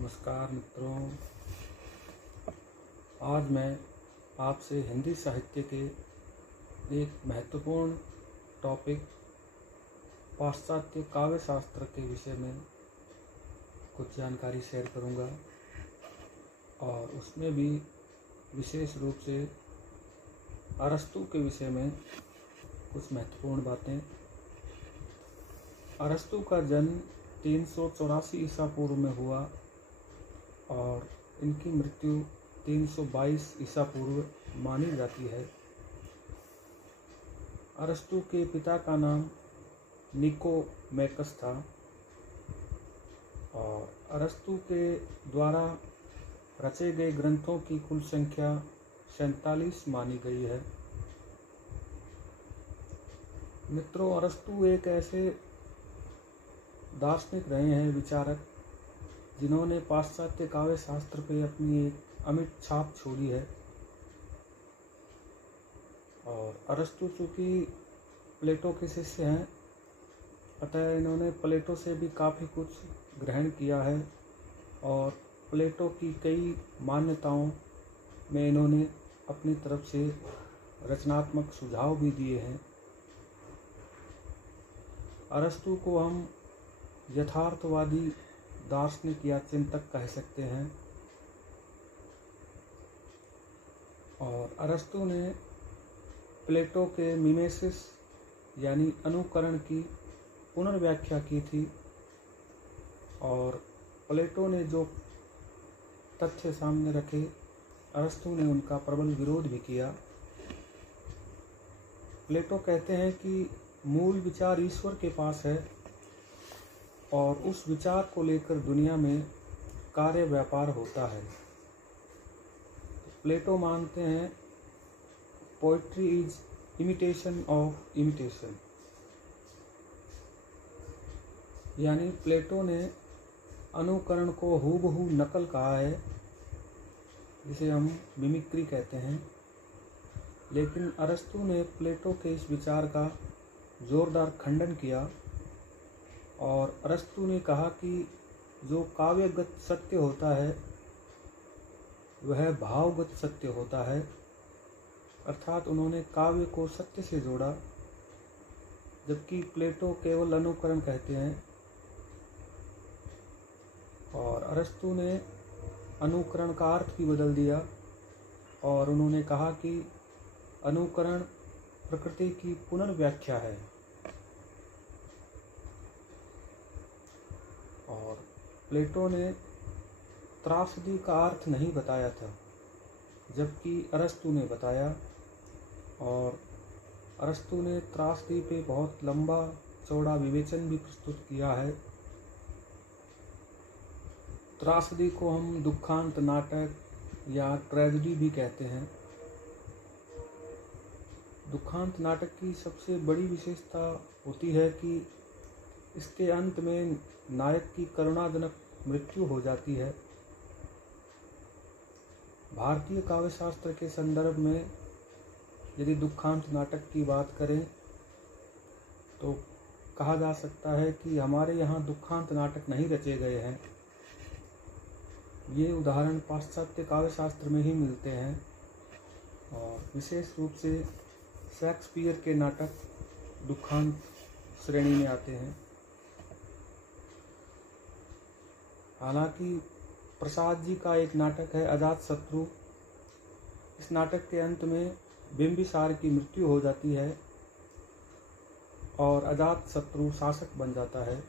नमस्कार मित्रों, आज मैं आपसे हिंदी साहित्य के एक महत्वपूर्ण टॉपिक पाश्चात्य काव्य शास्त्र के विषय में कुछ जानकारी शेयर करूंगा और उसमें भी विशेष रूप से अरस्तु के विषय में कुछ महत्वपूर्ण बातें। अरस्तु का जन्म 384 ईसा पूर्व में हुआ और इनकी मृत्यु 322 ईसा पूर्व मानी जाती है। अरस्तु के पिता का नाम निकोमैकस था और अरस्तु के द्वारा रचे गए ग्रंथों की कुल संख्या 47 मानी गई है। मित्रों, अरस्तु एक ऐसे दार्शनिक रहे हैं, विचारक, जिन्होंने पाश्चात्य काव्य शास्त्र पे अपनी एक अमिट छाप छोड़ी है। और अरस्तु चूँकि प्लेटो के शिष्य हैं, अतः इन्होंने प्लेटो से भी काफ़ी कुछ ग्रहण किया है और प्लेटो की कई मान्यताओं में इन्होंने अपनी तरफ से रचनात्मक सुझाव भी दिए हैं। अरस्तु को हम यथार्थवादी दार्शनिक या चिंतक कह सकते हैं और अरस्तु ने प्लेटो के मिमेसिस यानी अनुकरण की पुनर्व्याख्या की थी और प्लेटो ने जो तथ्य सामने रखे, अरस्तु ने उनका प्रबल विरोध भी किया। प्लेटो कहते हैं कि मूल विचार ईश्वर के पास है और उस विचार को लेकर दुनिया में कार्य व्यापार होता है। प्लेटो मानते हैं poetry is imitation of imitation, यानी प्लेटो ने अनुकरण को हूबहू नकल कहा है, जिसे हम मिमिक्री कहते हैं। लेकिन अरस्तु ने प्लेटो के इस विचार का जोरदार खंडन किया और अरस्तु ने कहा कि जो काव्यगत सत्य होता है वह भावगत सत्य होता है, अर्थात उन्होंने काव्य को सत्य से जोड़ा, जबकि प्लेटो केवल अनुकरण कहते हैं। और अरस्तु ने अनुकरण का अर्थ भी बदल दिया और उन्होंने कहा कि अनुकरण प्रकृति की पुनर्व्याख्या है और प्लेटो ने त्रासदी का अर्थ नहीं बताया था, जबकि अरस्तु ने बताया। और अरस्तु ने त्रासदी पे बहुत लंबा चौड़ा विवेचन भी प्रस्तुत किया है। त्रासदी को हम दुखांत नाटक या ट्रेजेडी भी कहते हैं। दुखांत नाटक की सबसे बड़ी विशेषता होती है कि इसके अंत में नायक की करुणाजनक मृत्यु हो जाती है। भारतीय काव्य शास्त्र के संदर्भ में यदि दुखांत नाटक की बात करें तो कहा जा सकता है कि हमारे यहाँ दुखांत नाटक नहीं रचे गए हैं। ये उदाहरण पाश्चात्य काव्य शास्त्र में ही मिलते हैं और विशेष रूप से शेक्सपियर के नाटक दुखांत श्रेणी में आते हैं। हालांकि प्रसाद जी का एक नाटक है अजातशत्रु। इस नाटक के अंत में बिंबिसार की मृत्यु हो जाती है और अजातशत्रु शासक बन जाता है।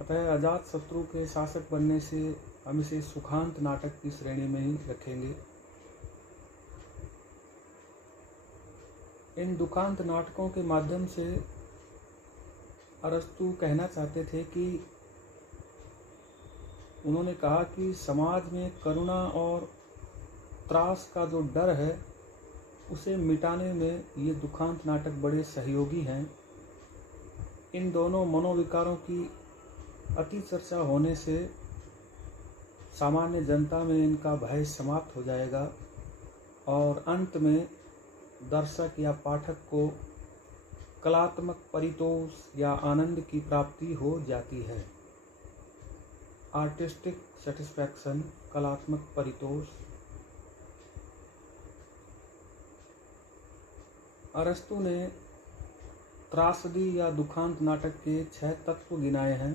अतः अजातशत्रु के शासक बनने से हम इसे सुखांत नाटक की श्रेणी में ही रखेंगे। इन दुखांत नाटकों के माध्यम से अरस्तु कहना चाहते थे कि उन्होंने कहा कि समाज में करुणा और त्रास का जो डर है उसे मिटाने में ये दुखांत नाटक बड़े सहयोगी हैं। इन दोनों मनोविकारों की अति चर्चा होने से सामान्य जनता में इनका भय समाप्त हो जाएगा और अंत में दर्शक या पाठक को कलात्मक परितोष या आनंद की प्राप्ति हो जाती है। आर्टिस्टिक सेटिस्फैक्शन, कलात्मक परितोष। अरस्तु ने त्रासदी या दुखांत नाटक के 6 तत्व गिनाए हैं।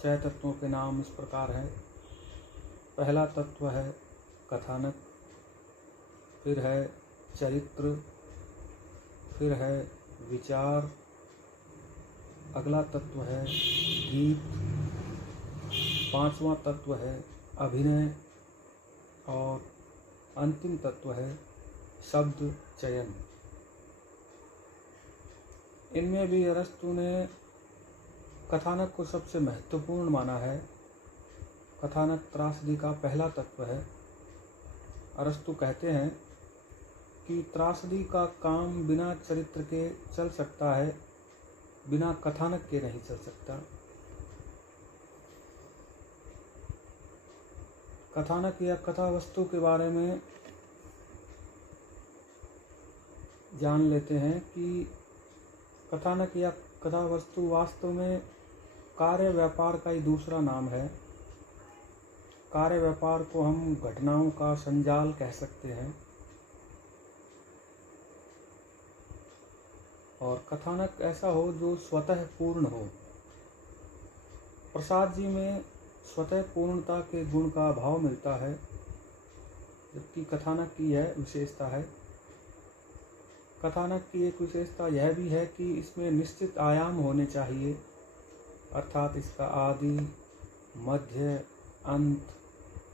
6 तत्वों के नाम इस प्रकार हैं। पहला तत्व है कथानक, फिर है चरित्र, फिर है विचार, अगला तत्व है गीत, 5वां तत्व है अभिनय और अंतिम तत्व है शब्द चयन। इनमें भी अरस्तु ने कथानक को सबसे महत्वपूर्ण माना है। कथानक त्रासदी का पहला तत्व है। अरस्तु कहते हैं कि त्रासदी का काम बिना चरित्र के चल सकता है, बिना कथानक के नहीं चल सकता। कथानक या कथा वस्तु के बारे में जान लेते हैं कि कथानक या कथा वस्तु वास्तव में कार्य व्यापार का ही दूसरा नाम है। कार्य व्यापार को हम घटनाओं का संजाल कह सकते हैं। और कथानक ऐसा हो जो स्वतः पूर्ण हो। प्रसाद जी में स्वतः पूर्णता के गुण का अभाव मिलता है, जबकि कथानक की यह विशेषता है। कथानक की एक विशेषता यह भी है कि इसमें निश्चित आयाम होने चाहिए, अर्थात इसका आदि, मध्य, अंत,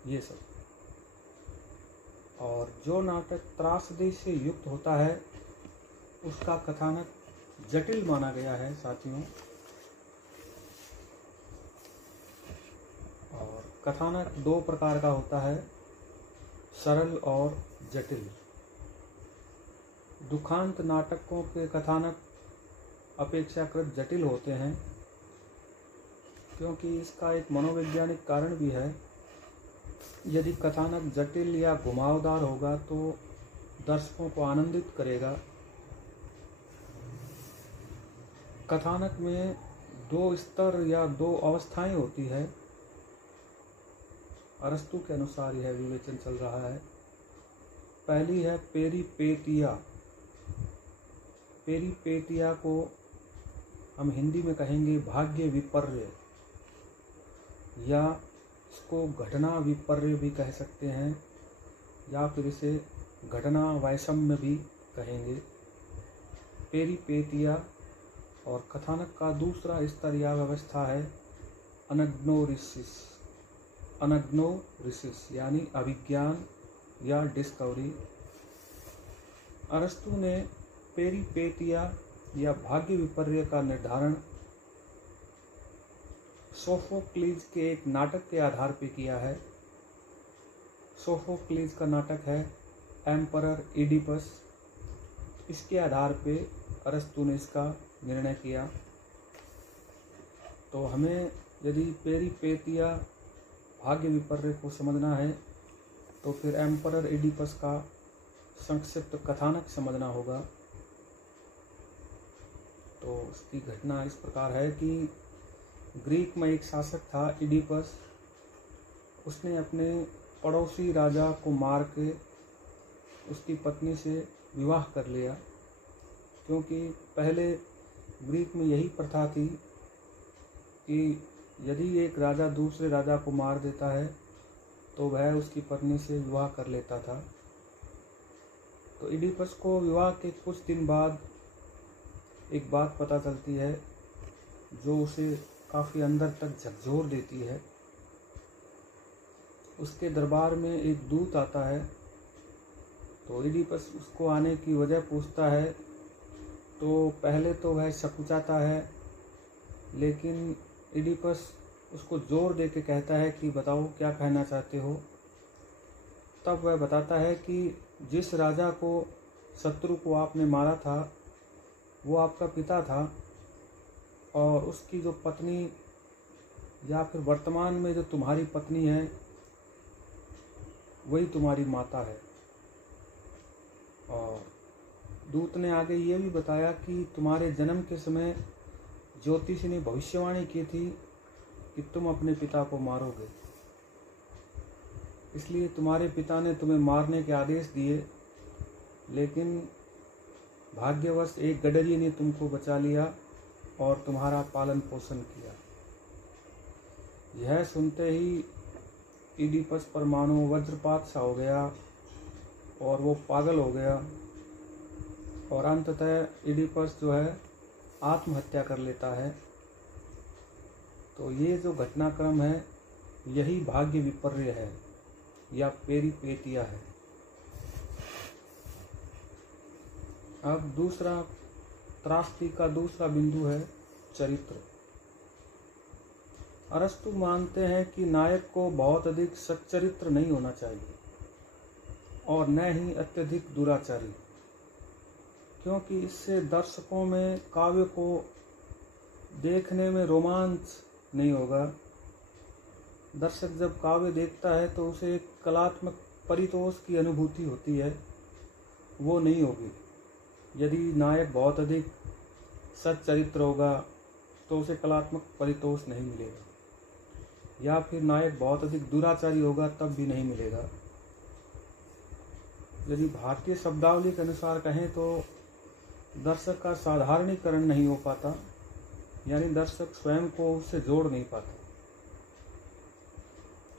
ये सब। और जो नाटक त्रासदी से युक्त होता है उसका कथानक जटिल माना गया है साथियों। और कथानक 2 प्रकार का होता है, सरल और जटिल। दुखांत नाटकों के कथानक अपेक्षाकृत जटिल होते हैं, क्योंकि इसका एक मनोवैज्ञानिक कारण भी है। यदि कथानक जटिल या घुमावदार होगा तो दर्शकों को आनंदित करेगा। कथानक में 2 स्तर या 2 अवस्थाएं होती है। अरस्तु के अनुसार यह विवेचन चल रहा है। पहली है पेरीपेटिया। पेरीपेटिया को हम हिंदी में कहेंगे भाग्य विपर्य, या इसको घटना विपर्य भी कह सकते हैं, या फिर इसे घटना वैषम्य भी कहेंगे। पेरीपेटिया। और कथानक का दूसरा स्तर या व्यवस्था है अनग्नोरिसिस। अनग्नोरिसिस यानी अभिज्ञान या डिस्कवरी। अरस्तु ने पेरीपेटिया या भाग्य विपर्य का निर्धारण सोफोक्लीज के एक नाटक के आधार पर किया है। सोफोक्लीज का नाटक है एम्परर इडिपस। इसके आधार पे अरस्तु ने इसका निर्णय किया। तो हमें यदि पेरीपेटिया भाग्य विपर्य को समझना है तो फिर एम्परर इडिपस का संक्षिप्त कथानक समझना होगा। तो उसकी घटना इस प्रकार है कि ग्रीक में एक शासक था इडिपस। उसने अपने पड़ोसी राजा को मार के उसकी पत्नी से विवाह कर लिया, क्योंकि पहले ग्रीक में यही प्रथा थी कि यदि एक राजा दूसरे राजा को मार देता है तो वह उसकी पत्नी से विवाह कर लेता था। तो इडिपस को विवाह के कुछ दिन बाद एक बात पता चलती है जो उसे काफ़ी अंदर तक झकझोर देती है। उसके दरबार में एक दूत आता है। तो इडिपस उसको आने की वजह पूछता है। तो पहले तो वह सकुचाता है, लेकिन इडिपस उसको जोर दे के कहता है कि बताओ क्या कहना चाहते हो। तब वह बताता है कि जिस राजा को शत्रु को आपने मारा था वो आपका पिता था, और उसकी जो पत्नी या फिर वर्तमान में जो तुम्हारी पत्नी है वही तुम्हारी माता है। और दूत ने आगे ये भी बताया कि तुम्हारे जन्म के समय ज्योतिषी ने भविष्यवाणी की थी कि तुम अपने पिता को मारोगे, इसलिए तुम्हारे पिता ने तुम्हें मारने के आदेश दिए, लेकिन भाग्यवश एक गडरी ने तुमको बचा लिया और तुम्हारा पालन पोषण किया। यह सुनते ही इडिपस पर मानो वज्रपात सा हो गया और वो पागल हो गया और अंततः इडिपस जो है आत्महत्या कर लेता है। तो ये जो घटनाक्रम है यही भाग्य विपर्य है या पेरिपेटिया है। अब दूसरा त्रासदी का दूसरा बिंदु है चरित्र। अरस्तु मानते हैं कि नायक को बहुत अधिक सच्चरित्र नहीं होना चाहिए और न ही अत्यधिक दुराचारी, क्योंकि इससे दर्शकों में काव्य को देखने में रोमांच नहीं होगा। दर्शक जब काव्य देखता है तो उसे एक कलात्मक परितोष की अनुभूति होती है, वो नहीं होगी। यदि नायक बहुत अधिक सच्चरित्र होगा तो उसे कलात्मक परितोष नहीं मिलेगा, या फिर नायक बहुत अधिक दुराचारी होगा तब भी नहीं मिलेगा। यदि भारतीय शब्दावली के अनुसार कहें तो दर्शक का साधारणीकरण नहीं हो पाता, यानी दर्शक स्वयं को उससे जोड़ नहीं पाता।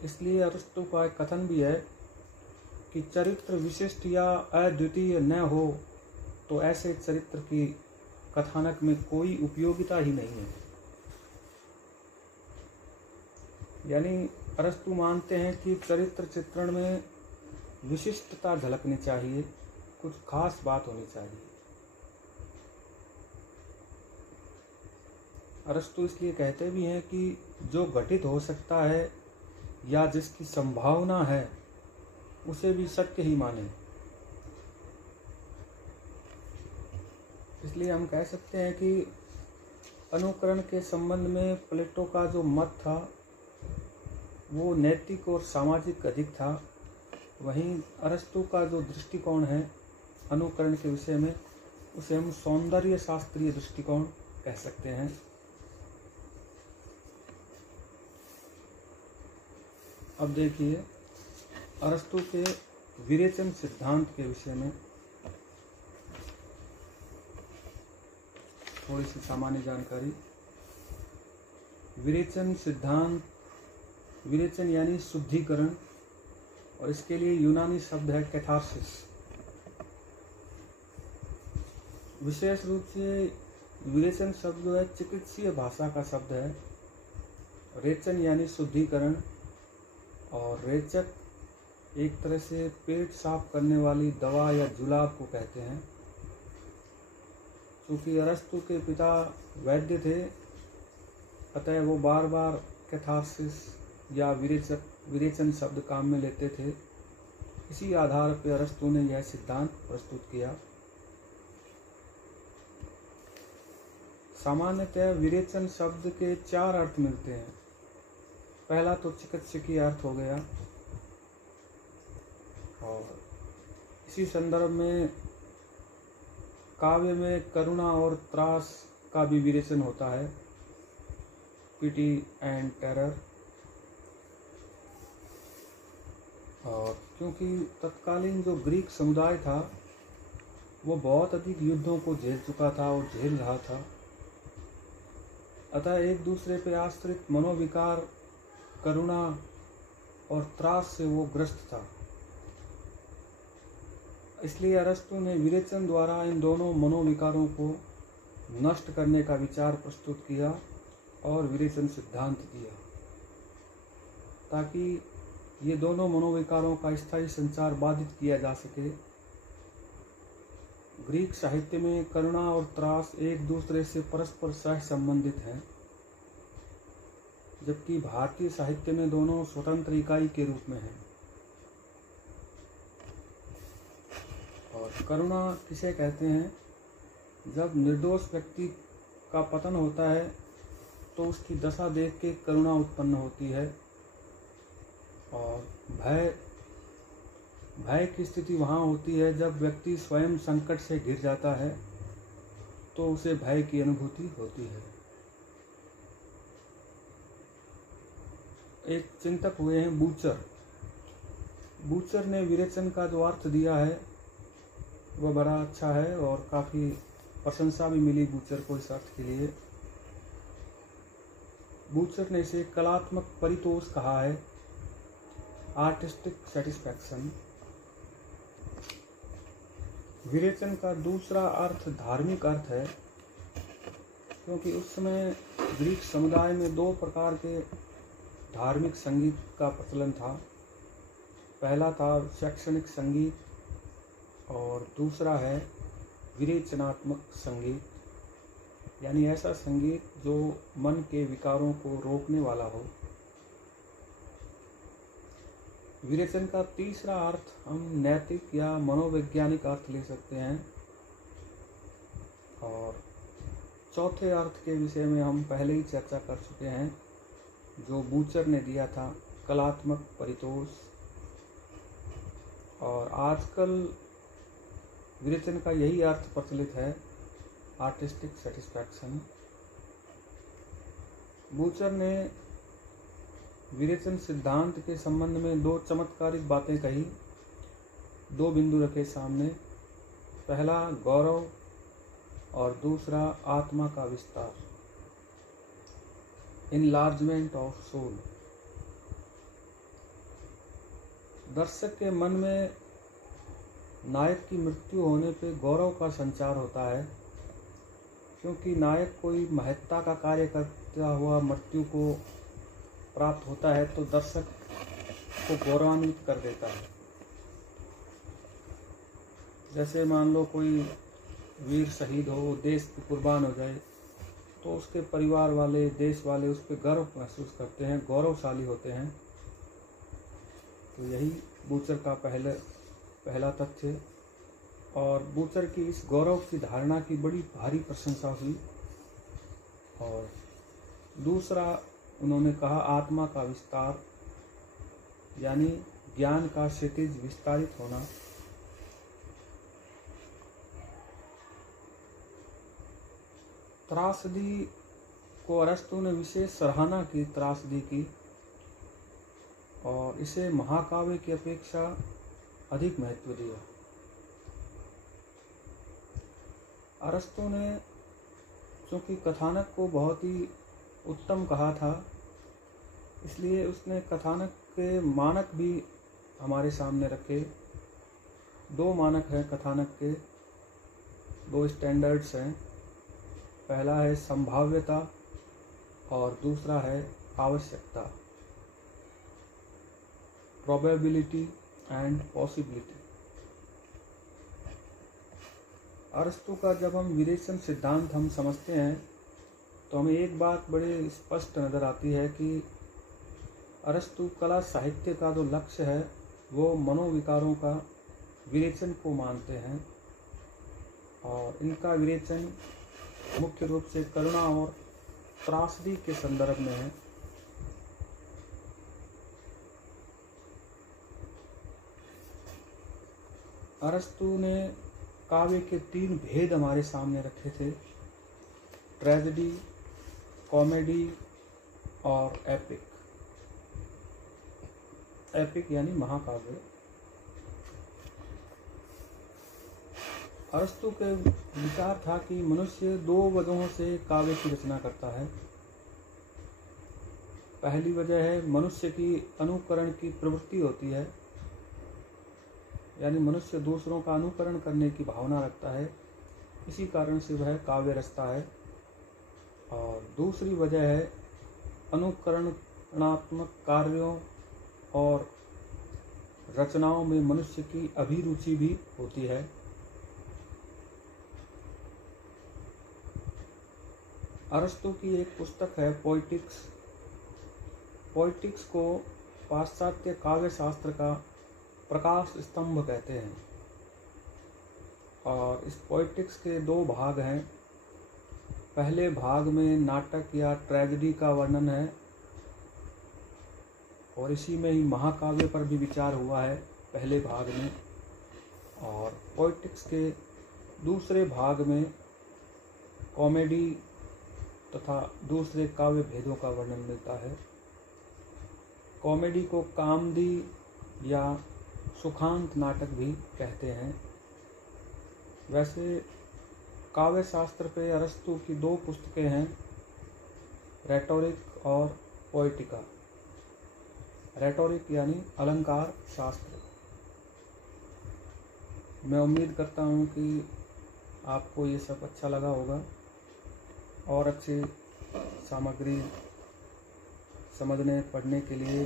इसलिए अरस्तु का एक कथन भी है कि चरित्र विशिष्ट या अद्वितीय न हो तो ऐसे चरित्र की कथानक में कोई उपयोगिता ही नहीं है। यानी अरस्तु मानते हैं कि चरित्र चित्रण में विशिष्टता झलकनी चाहिए, कुछ खास बात होनी चाहिए। अरस्तु इसलिए कहते भी हैं कि जो घटित हो सकता है या जिसकी संभावना है उसे भी सत्य ही माने। इसलिए हम कह सकते हैं कि अनुकरण के संबंध में प्लेटो का जो मत था वो नैतिक और सामाजिक अधिक था, वहीं अरस्तु का जो दृष्टिकोण है अनुकरण के विषय में उसे हम सौंदर्य शास्त्रीय दृष्टिकोण कह सकते हैं। अब देखिए अरस्तु के विरेचन सिद्धांत के विषय में थोड़ी सी सामान्य जानकारी। विरेचन सिद्धांत, विरेचन यानी शुद्धिकरण, और इसके लिए यूनानी शब्द है कैथारसिस। विशेष रूप से विरेचन शब्द जो है चिकित्सीय भाषा का शब्द है। रेचन यानी शुद्धिकरण और रेचक एक तरह से पेट साफ करने वाली दवा या जुलाब को कहते हैं। क्योंकि अरस्तु के पिता वैद्य थे, अतः वो बार बार कैथारसिस या विरेचन शब्द काम में लेते थे। इसी आधार पर अरस्तु ने यह सिद्धांत प्रस्तुत किया। सामान्यतः विरेचन शब्द के 4 अर्थ मिलते हैं। पहला तो चिकित्सकीय अर्थ हो गया, और इसी संदर्भ में काव्य में करुणा और त्रास का भी विरेचन होता है, पिटी एंड टेरर। और क्योंकि तत्कालीन जो ग्रीक समुदाय था वो बहुत अधिक युद्धों को झेल चुका था और झेल रहा था, अतः एक दूसरे पर आश्रित मनोविकार करुणा और त्रास से वो ग्रस्त था। इसलिए अरस्तु ने विरेचन द्वारा इन दोनों मनोविकारों को नष्ट करने का विचार प्रस्तुत किया और विरेचन सिद्धांत दिया, ताकि ये दोनों मनोविकारों का स्थायी संचार बाधित किया जा सके। ग्रीक साहित्य में करुणा और त्रास एक दूसरे से परस्पर सह संबंधित हैं, जबकि भारतीय साहित्य में दोनों स्वतंत्र इकाई के रूप में हैं। और करुणा किसे कहते हैं? जब निर्दोष व्यक्ति का पतन होता है तो उसकी दशा देख के करुणा उत्पन्न होती है, और भय की स्थिति वहाँ होती है जब व्यक्ति स्वयं संकट से घिर जाता है तो उसे भय की अनुभूति होती है। एक चिंतक हुए हैं बूचर। बूचर ने विरेचन का जो अर्थ दिया है वह बड़ा अच्छा है और काफ़ी प्रशंसा भी मिली बूचर को इस अर्थ के लिए। बूचर ने इसे कलात्मक परितोष कहा है, आर्टिस्टिक सेटिस्फैक्शन। विरेचन का दूसरा अर्थ धार्मिक अर्थ है, क्योंकि उस समय ग्रीक समुदाय में दो प्रकार के धार्मिक संगीत का प्रचलन था। पहला था शैक्षणिक संगीत और दूसरा है विरेचनात्मक संगीत, यानी ऐसा संगीत जो मन के विकारों को रोकने वाला हो। विरेचन का तीसरा अर्थ हम नैतिक या मनोवैज्ञानिक अर्थ ले सकते हैं और चौथे अर्थ के विषय में हम पहले ही चर्चा कर चुके हैं, जो बूचर ने दिया था, कलात्मक परितोष। और आजकल विरेचन का यही अर्थ प्रचलित है, आर्टिस्टिक सेटिस्फैक्शन। बूचर ने विरेचन सिद्धांत के संबंध में दो चमत्कारिक बातें कही, दो बिंदु रखे सामने। पहला गौरव और दूसरा आत्मा का विस्तार, इनलार्जमेंट ऑफ सोल। दर्शक के मन में नायक की मृत्यु होने पे गौरव का संचार होता है, क्योंकि नायक कोई महत्ता का कार्य करता हुआ मृत्यु को प्राप्त होता है तो दर्शक को गौरवान्वित कर देता है। जैसे मान लो कोई वीर शहीद हो, देश की कुर्बान हो जाए, तो उसके परिवार वाले, देश वाले उस पर गर्व महसूस करते हैं, गौरवशाली होते हैं। तो यही बूचर का पहला तथ्य। और बूचर की इस गौरव की धारणा की बड़ी भारी प्रशंसा हुई। और दूसरा उन्होंने कहा आत्मा का विस्तार, यानी ज्ञान का क्षितिज विस्तारित होना। त्रासदी को अरस्तु ने विशेष सराहना की, त्रासदी की, और इसे महाकाव्य की अपेक्षा अधिक महत्व दिया। अरस्तु ने चूंकि कथानक को बहुत ही उत्तम कहा था, इसलिए उसने कथानक के मानक भी हमारे सामने रखे। दो मानक हैं कथानक के, दो स्टैंडर्ड्स हैं। पहला है संभाव्यता और दूसरा है आवश्यकता, प्रोबेबिलिटी एंड पॉसिबिलिटी। अरस्तु का जब हम विरेचन सिद्धांत हम समझते हैं तो हमें एक बात बड़े स्पष्ट नज़र आती है कि अरस्तु कला साहित्य का जो लक्ष्य है वो मनोविकारों का विरेचन को मानते हैं, और इनका विरेचन मुख्य रूप से करुणा और त्रासदी के संदर्भ में है। अरस्तु ने काव्य के तीन भेद हमारे सामने रखे थे, ट्रेजेडी, कॉमेडी और एपिक। एपिक यानी महाकाव्य। अरस्तु के विचार था कि मनुष्य दो वजहों से काव्य की रचना करता है। पहली वजह है मनुष्य की अनुकरण की प्रवृत्ति होती है, यानी मनुष्य दूसरों का अनुकरण करने की भावना रखता है, इसी कारण से वह काव्य रचता है। और दूसरी वजह है अनुकरणात्मक कार्यों और रचनाओं में मनुष्य की अभिरुचि भी होती है। अरस्तु की एक पुस्तक है पोइटिक्स। पोइटिक्स को पाश्चात्य काव्य शास्त्र का प्रकाश स्तंभ कहते हैं। और इस पोइटिक्स के दो भाग हैं। पहले भाग में नाटक या ट्रेजेडी का वर्णन है, और इसी में ही महाकाव्य पर भी विचार हुआ है पहले भाग में। और पोइटिक्स के दूसरे भाग में कॉमेडी तथा दूसरे काव्य भेदों का वर्णन मिलता है। कॉमेडी को कामदी या सुखांत नाटक भी कहते हैं। वैसे काव्य शास्त्र पे अरस्तु की 2 पुस्तकें हैं, रेटोरिक और पोएटिका। रेटोरिक यानी अलंकार शास्त्र। मैं उम्मीद करता हूँ कि आपको ये सब अच्छा लगा होगा और अच्छी सामग्री समझने पढ़ने के लिए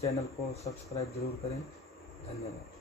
चैनल को सब्सक्राइब ज़रूर करें। धन्यवाद।